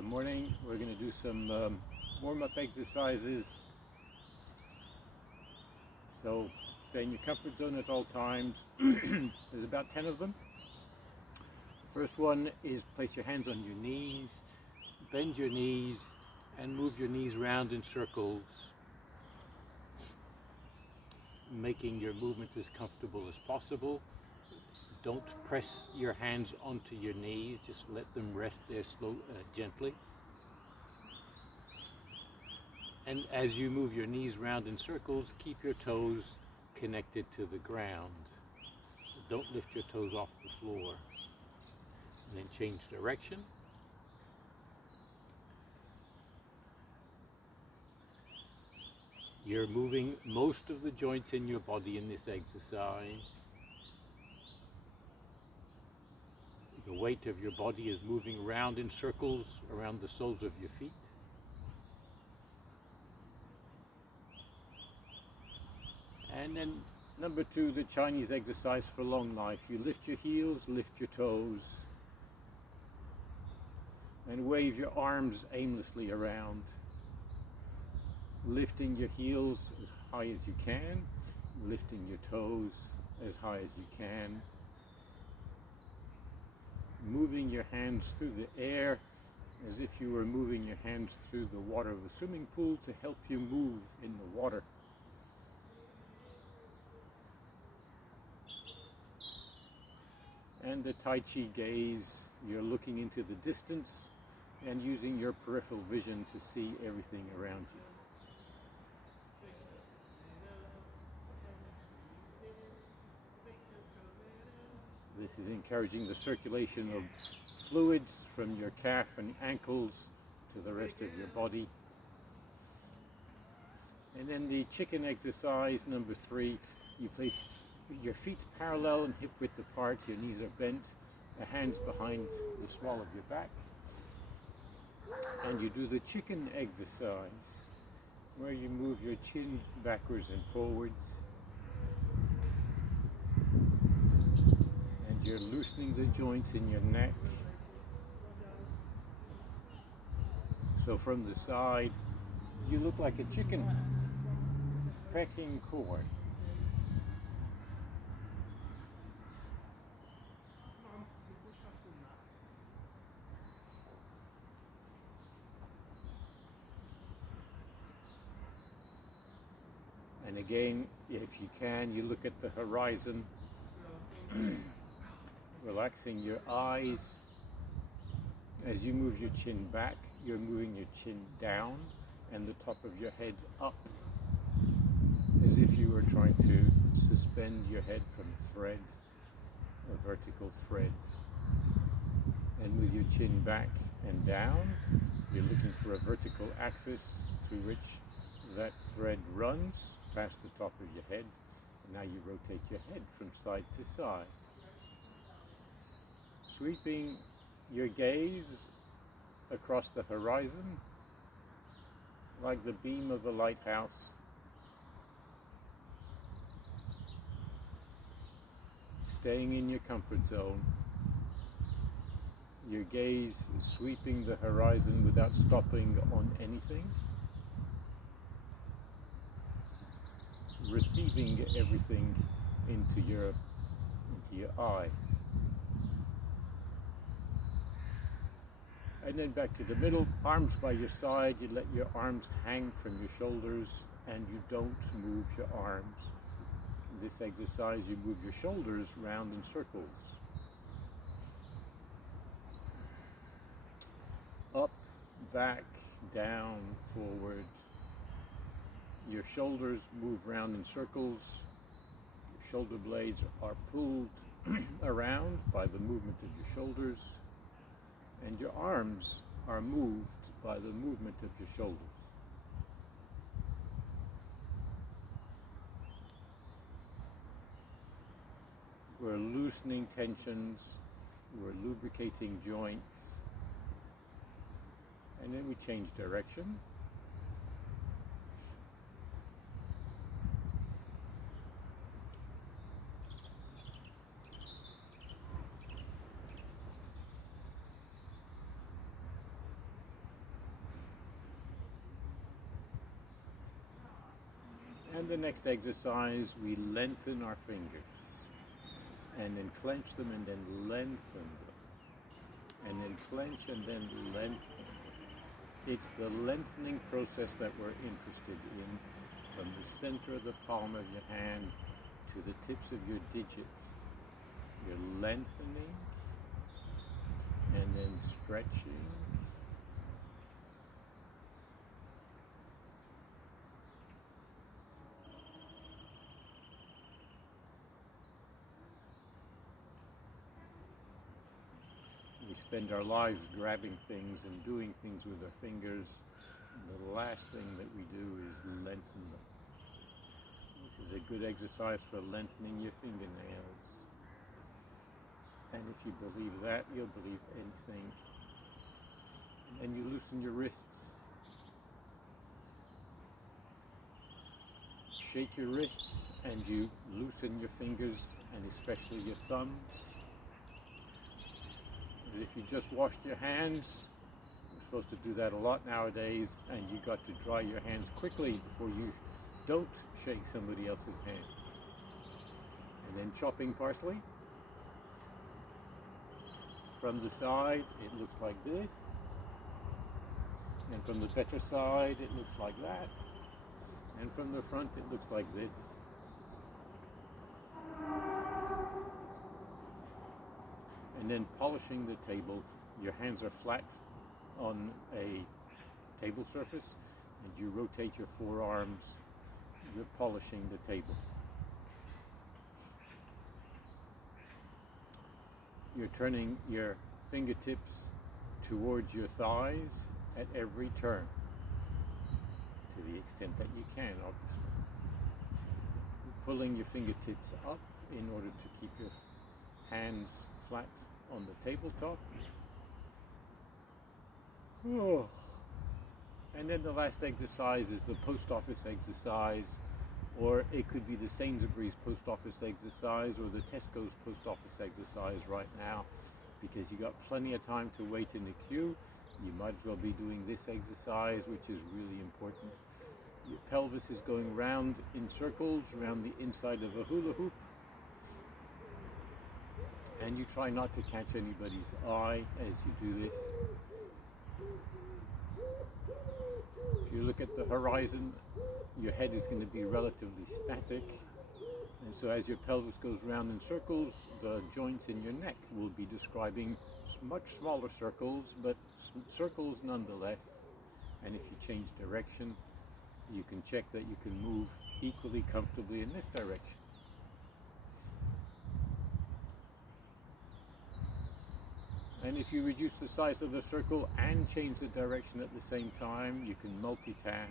Good morning. We're going to do some warm-up exercises. So stay in your comfort zone at all times. There's about 10 of them. First one is place your hands on your knees, bend your knees and move your knees round in circles, making your movements as comfortable as possible. Don't press your hands onto your knees, just let them rest there gently. And as you move your knees round in circles, keep your toes connected to the ground. Don't lift your toes off the floor. And then change direction. You're moving most of the joints in your body in this exercise. The weight of your body is moving around in circles around the soles of your feet. And then number 2, the Chinese exercise for long life. You lift your heels, lift your toes, and wave your arms aimlessly around. Lifting your heels as high as you can, lifting your toes as high as you can. Moving your hands through the air as if you were moving your hands through the water of a swimming pool to help you move in the water. And the Tai Chi gaze, you're looking into the distance and using your peripheral vision to see everything around you. This is encouraging the circulation of fluids from your calf and ankles to the rest of your body. And then the chicken exercise, number 3, you place your feet parallel and hip width apart, your knees are bent, the hands behind the small of your back. And you do the chicken exercise, where you move your chin backwards and forwards. And you're loosening the joints in your neck. So from the side, you look like a chicken pecking corn. And again, if you can, you look at the horizon, relaxing your eyes. As you move your chin back, you're moving your chin down and the top of your head up, as if you were trying to suspend your head from a thread, a vertical thread. And with your chin back and down, you're looking for a vertical axis through which that thread runs past the top of your head. And now you rotate your head from side to side. Sweeping your gaze across the horizon like the beam of a lighthouse. Staying in your comfort zone. Your gaze is sweeping the horizon without stopping on anything. Receiving everything into your eyes. And then back to the middle, arms by your side. You let your arms hang from your shoulders and you don't move your arms. In this exercise, you move your shoulders round in circles. Up, back, down, forward. Your shoulders move round in circles. Your shoulder blades are pulled around by the movement of your shoulders. And your arms are moved by the movement of your shoulders. We're loosening tensions, we're lubricating joints, and then we change direction. And the next exercise, we lengthen our fingers. And then clench them and then lengthen them. And then clench and then lengthen them. It's the lengthening process that we're interested in, from the center of the palm of your hand to the tips of your digits. You're lengthening and then stretching. We spend our lives grabbing things and doing things with our fingers. The last thing that we do is lengthen them. This is a good exercise for lengthening your fingernails. And if you believe that, you'll believe anything. And then you loosen your wrists. Shake your wrists and you loosen your fingers and especially your thumbs. If you just washed your hands, you're supposed to do that a lot nowadays, and you got to dry your hands quickly before you don't shake somebody else's hand. And then chopping parsley. From the side, it looks like this. And from the better side, it looks like that. And from the front, it looks like this. And then polishing the table. Your hands are flat on a table surface, and you rotate your forearms. You're polishing the table. You're turning your fingertips towards your thighs at every turn, to the extent that you can, obviously. You're pulling your fingertips up in order to keep your hands flat on the tabletop. Oh. And then the last exercise is the post office exercise, or it could be the Sainsbury's post office exercise or the Tesco's post office exercise right now, because you got plenty of time to wait in the queue. You might as well be doing this exercise, which is really important. Your pelvis is going round in circles around the inside of a hula hoop. And you try not to catch anybody's eye as you do this. If you look at the horizon, your head is going to be relatively static. And so as your pelvis goes round in circles, the joints in your neck will be describing much smaller circles, but circles nonetheless. And if you change direction, you can check that you can move equally comfortably in this direction. And if you reduce the size of the circle and change the direction at the same time, you can multitask.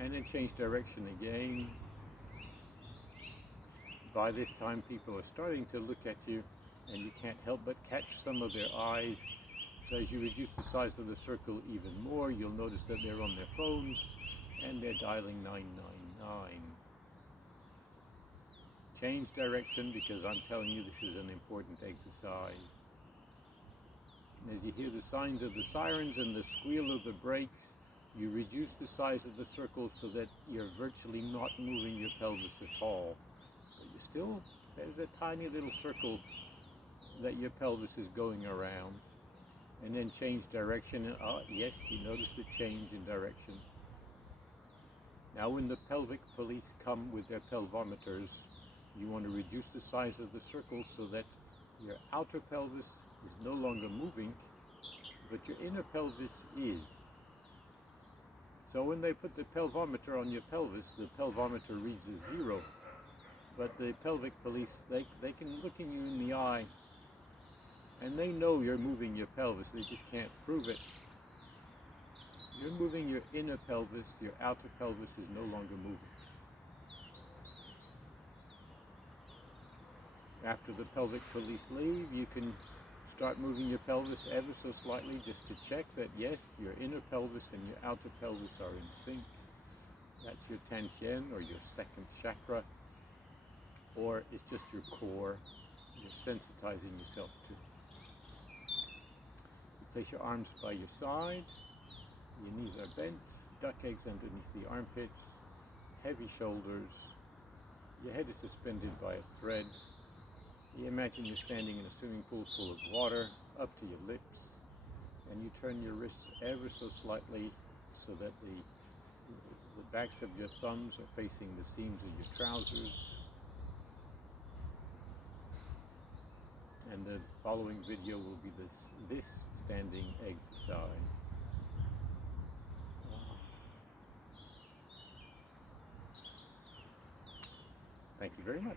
And then change direction again. By this time, people are starting to look at you, and you can't help but catch some of their eyes. So as you reduce the size of the circle even more, you'll notice that they're on their phones, and they're dialing 999. Change direction, because I'm telling you this is an important exercise. And as you hear the signs of the sirens and the squeal of the brakes, you reduce the size of the circle so that you're virtually not moving your pelvis at all. But you still, there's a tiny little circle that your pelvis is going around. And then change direction. Yes, you notice the change in direction. Now when the pelvic police come with their pelvometers, you want to reduce the size of the circle so that your outer pelvis is no longer moving, but your inner pelvis is. So when they put the pelvometer on your pelvis, the pelvometer reads a 0. But the pelvic police, they can look in you in the eye, and they know you're moving your pelvis, they just can't prove it. You're moving your inner pelvis, your outer pelvis is no longer moving. After the pelvic police leave, you can start moving your pelvis ever so slightly just to check that yes, your inner pelvis and your outer pelvis are in sync. That's your Tantien, or your second chakra, or it's just your core you're sensitizing yourself to. Place your arms by your side, your knees are bent, duck eggs underneath the armpits, heavy shoulders, your head is suspended by a thread. You imagine you're standing in a swimming pool full of water up to your lips, and you turn your wrists ever so slightly so that the backs of your thumbs are facing the seams of your trousers. And the following video will be this standing exercise. Thank you very much.